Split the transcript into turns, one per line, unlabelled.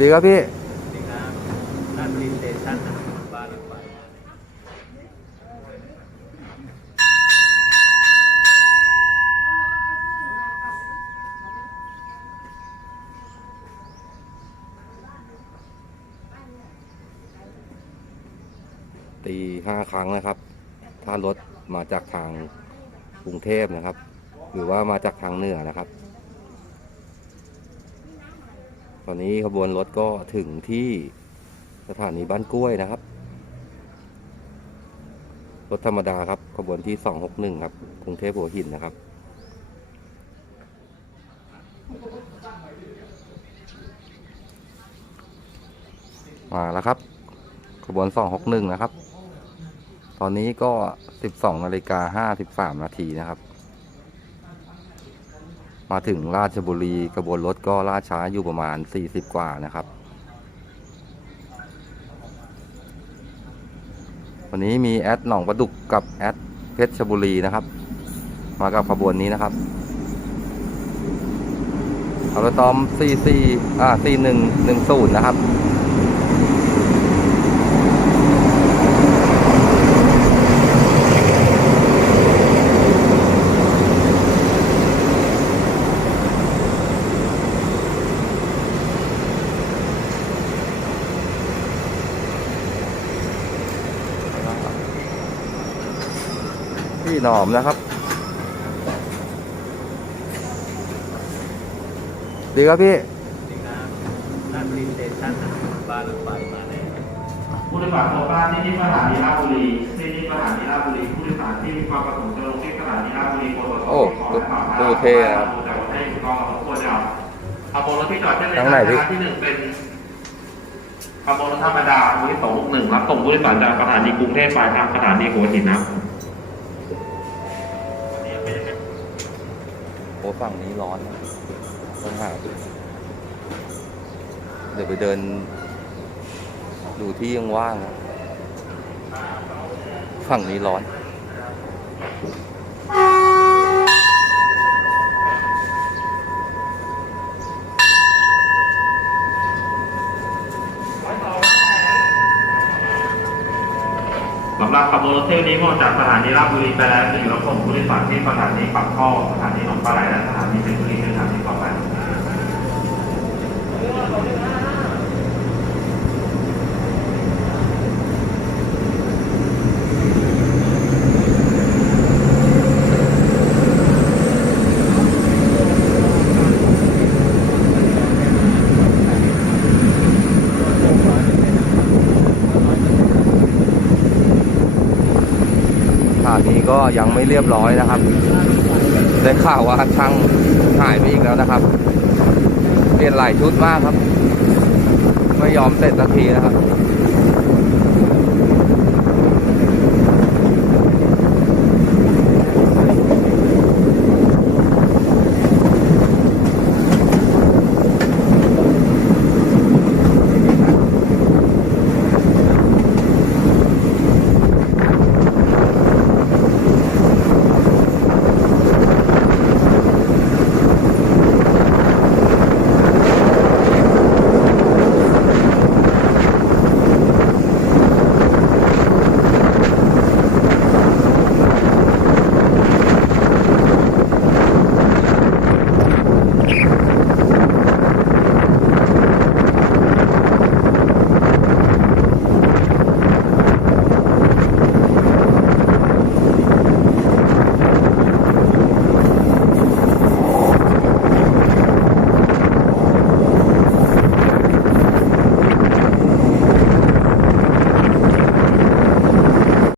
ดีครับพี่
ตี
ห้าครั้งนะครับ ถ้ารถมาจากทางกรุงเทพนะครับ หรือว่ามาจากทางเหนือนะครับ ตอนนี้ขบวนรถก็ถึงที่สถานีบ้านกล้วยนะครับ รถธรรมดาครับ ขบวนที่สองหกหนึ่งครับ กรุงเทพหัวหินนะครับ มาแล้วครับ ขบวนสองหกหนึ่งนะครับ ตอนนี้ก็สิบสองนาฬิกาห้าสิบสามนาทีนะครับ มาถึงราชบุรีกระบวนรถก็ล่าช้าอยู่ประมาณสี่สิบกว่านะครับ วันนี้มีแอดหนองประดุกกับแอดเพชรบุรีนะครับ มากับขบวนนี้นะครับเอารตอมซีซีอ่าสี่หนึ่งหนึ่งศูนย์นะครับ พี่หนอมนะครับ ดีครับพี่
สิครับราชบุรีสเตชันนะครับบ้านรถไฟมาแล้ว
ผู้โดยสารโคราชที่ที่สถานีราชบุรีที่ที่สถานีราชบุรีผู้โดยสารที่มีความประสงค์จะลงที่สถานีราชบุรีโปรโต
โอ้ดูเท่นะครับ
แต่ว่าให้ถูกต้องควรจะเอาขบวนรถที่จอดเช่นเลย
ทางไหนพี่
ที่หนึ่งเป็นขบวนรถธรรมดาขบวนที่สองหนึ่งรับส่งผู้โดยสารจากสถานีกรุงเทพปลายทางสถานีหัวหินนะ
อ้ฝั่งนี้ร้อนต้องหาเดี๋ยวไปเดิน ดูที่ยังว่าง ฝั่งนี้ร้อน
สำหรับขบวนรถเที่ยวนี้ออกจากสถานีราชบุรีไปแล้วจะอยู่รับส่งผู้โดยสารที่สถานีปากท่อสถานีหนองปลาไหลและสถานีเพชรบุรีเป็นสถานีต่อไป
สถา นีก็ยังไม่เรียบร้อยนะครับ ได้ข่าวว่าช่างหายไปอีกแล้วนะครับ เปลี่ยนหลายชุดมากครับ ไม่ยอมเสร็จสักทีนะครับ